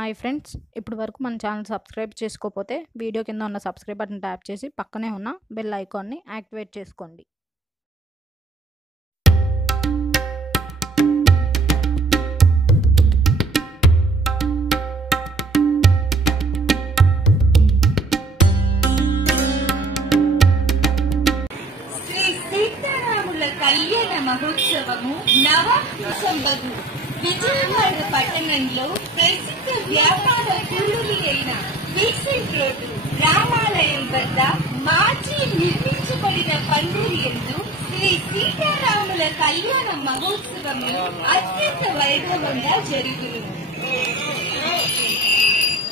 Hi friends, ఇప్పటి వరకు మన ఛానల్ సబ్స్క్రైబ్ చేసుకోకపోతే వీడియో కింద ఉన్న సబ్స్క్రైబ్ బటన్ ట్యాప్ చేసి పక్కనే ఉన్న బెల్ ఐకాన్ని యాక్టివేట్ చేసుకోండి. శ్రీ సీతారాముల కళ్యాణ మహోత్సవము నవమ విజయవాడ పట్టణంలో ప్రసిద్ధ వ్యాపార కూడలి అయిన బీసెంట్ రోడ్డు రామాలయం వద్ద మార్చి నిర్మించబడిన పందిరి యందు శ్రీ సీతారాముల కళ్యాణ మహోత్సవము అత్యంత వైభవంగా జరుగును.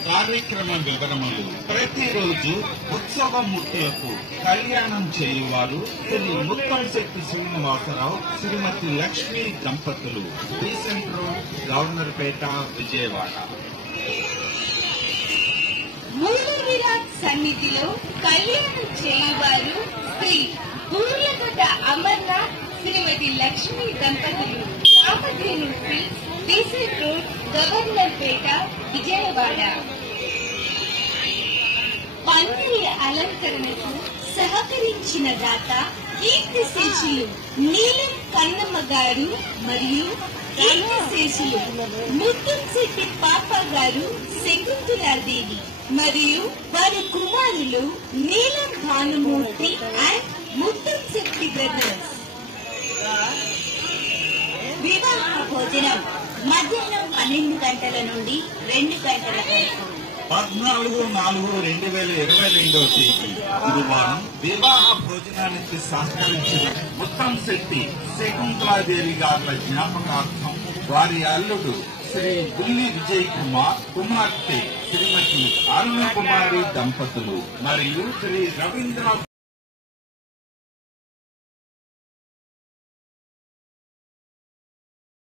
కార్యక్రమం వివరములు ప్రతిరోజు ఉత్సవమూర్తులకు కళ్యాణం చేయువారు శ్రీ ముత్తంశెట్టి శ్రీనివాసరావు, శ్రీమతి లక్ష్మీ దంపతులు, బీసెంట్ రోడ్, గవర్నర్పేట, విజయవాడ. మూల విరాట్ సన్నిధిలో కళ్యాణం చేయువారు శ్రీ పూర్లగొండ అమర్నాథ్, శ్రీమతి లక్ష్మీ దంపతులు, Kamadhenu films, Besant road, Governorpet, Vijayawada. పందిరి అలంకరణకు సహకరించిన దాత కీర్తిశేషులు నీలం కన్నమ్మ గారు మరియు కీర్తిశేషులు ముత్తంశెట్టి పాప గారు, శకుంతలాదేవి మరియు వారి కుమారులు నీలం భానుమూర్తి అండ్ ముత్తంశెట్టి బ్రదర్స్. వివాహ భోజనం మధ్యాహ్నం 12 గంటల నుండి 2 గంటల వరకు. 14/4/2022 తేదీ గురువారం వివాహ భోజనానికి సహకరించిన ముత్తంశెట్టి శకుంతలాదేవి గారుల జ్ఞాపకార్థం వారి అల్లుడు శ్రీ బుల్లి విజయ్ కుమార్, కుమార్తె శ్రీమతి అరుణ కుమారి దంపతులు మరియు శ్రీ రవీంద్ర